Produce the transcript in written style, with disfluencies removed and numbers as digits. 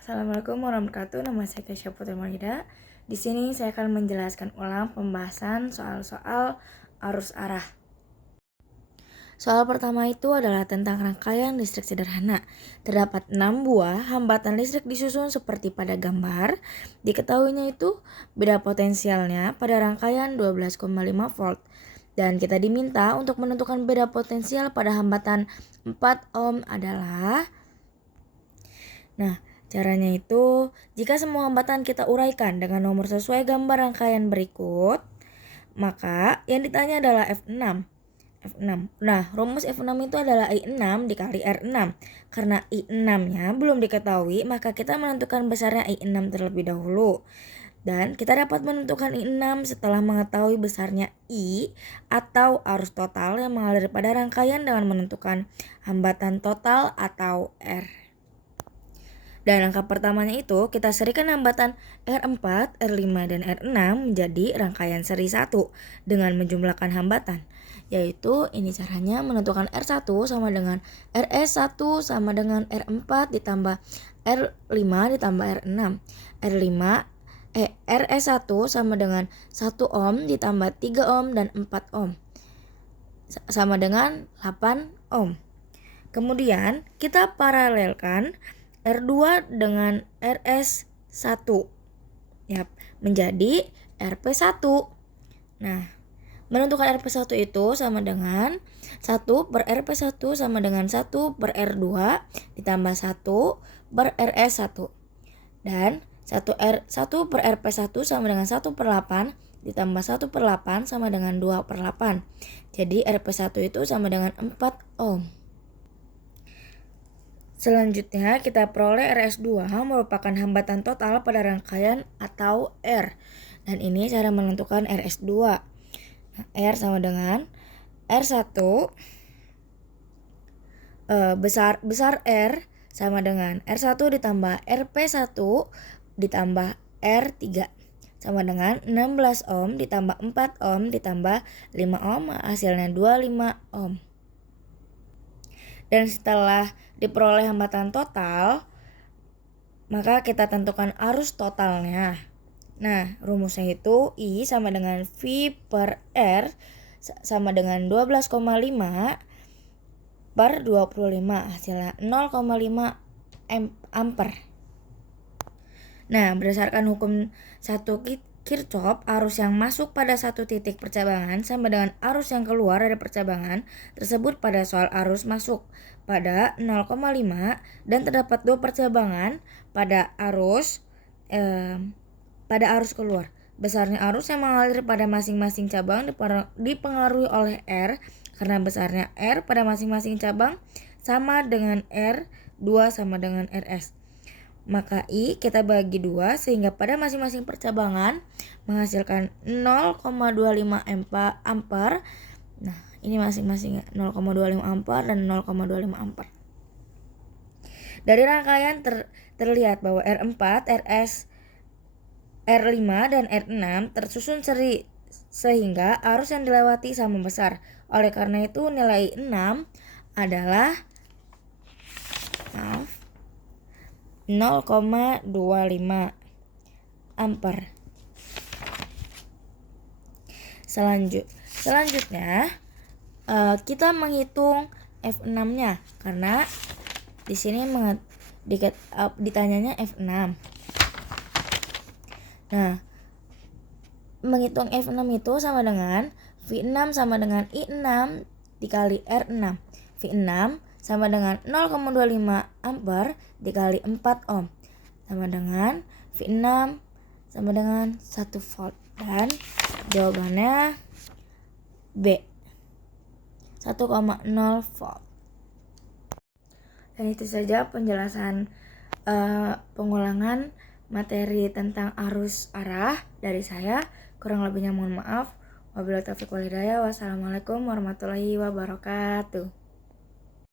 Assalamualaikum warahmatullahi wabarakatuh. Nama saya Kesha Putri Marida. Di sini saya akan menjelaskan ulang pembahasan soal-soal arus arah. Soal pertama itu adalah tentang rangkaian listrik sederhana. Terdapat 6 buah hambatan listrik disusun seperti pada gambar. Diketahuinya itu beda potensialnya pada rangkaian 12,5 volt. Dan kita diminta untuk menentukan beda potensial pada hambatan 4 ohm adalah... Caranya itu, jika semua hambatan kita uraikan dengan nomor sesuai gambar rangkaian berikut, maka yang ditanya adalah F6. Nah, rumus F6 itu adalah I6 dikali R6. Karena I6-nya belum diketahui, maka kita menentukan besarnya I6 terlebih dahulu. Dan kita dapat menentukan I6 setelah mengetahui besarnya I atau arus total yang mengalir pada rangkaian dengan menentukan hambatan total atau R. Dan angka pertamanya itu kita serikan hambatan R4, R5, dan R6 menjadi rangkaian seri 1 dengan menjumlahkan hambatan. Yaitu ini caranya menentukan R1 sama dengan RS1 sama dengan R4 ditambah R5 ditambah R6. RS1 sama dengan 1 ohm ditambah 3 ohm dan 4 ohm. Sama dengan 8 ohm. Kemudian kita paralelkan R2 dengan RS1 menjadi RP1. Nah, menentukan RP1 itu sama dengan 1 per RP1 sama dengan 1 per R2 ditambah 1 per RS1. Dan 1 per RP1 sama dengan 1 per 8 ditambah 1 per 8 sama dengan 2 per 8. Jadi RP1 itu sama dengan 4 ohm. Selanjutnya kita peroleh RS2 merupakan hambatan total pada rangkaian atau R. Dan ini cara menentukan RS2. R sama dengan R1 besar R sama dengan R1 ditambah RP1 ditambah R3 sama dengan 16 ohm ditambah 4 ohm ditambah 5 ohm hasilnya 25 ohm. Dan setelah diperoleh hambatan total, maka kita tentukan arus totalnya. Nah, rumusnya itu I sama dengan V per R sama dengan 12,5 per 25, hasilnya 0,5 ampere. Nah, berdasarkan hukum 1 Kirchhoff, arus yang masuk pada satu titik percabangan sama dengan arus yang keluar dari percabangan tersebut pada soal arus masuk pada 0,5 dan terdapat 2 percabangan pada arus keluar. Besarnya arus yang mengalir pada masing-masing cabang dipengaruhi oleh R karena besarnya R pada masing-masing cabang sama dengan R2 sama dengan RS. Maka I kita bagi 2 sehingga pada masing-masing percabangan menghasilkan 0,25 ampere. Nah, ini masing-masing 0,25 ampere dan 0,25 ampere. Dari rangkaian terlihat bahwa R4, RS, R5 dan R6 tersusun seri sehingga arus yang dilewati sama besar. Oleh karena itu nilai 6 adalah 0,25 ampere. Selanjutnya kita menghitung F6-nya karena di sini ditanyanya F6. Nah, menghitung F6 itu sama dengan V6 sama dengan I6 dikali R6. V6 sama dengan 0,25 ampere dikali 4 ohm sama dengan V6 sama dengan 1 volt. Dan jawabannya B, 1,0 volt. Dan itu saja penjelasan pengulangan materi tentang arus arah dari saya. Kurang lebihnya mohon maaf. Wabillahi taufiq wal hidayah. Wassalamualaikum warahmatullahi wabarakatuh.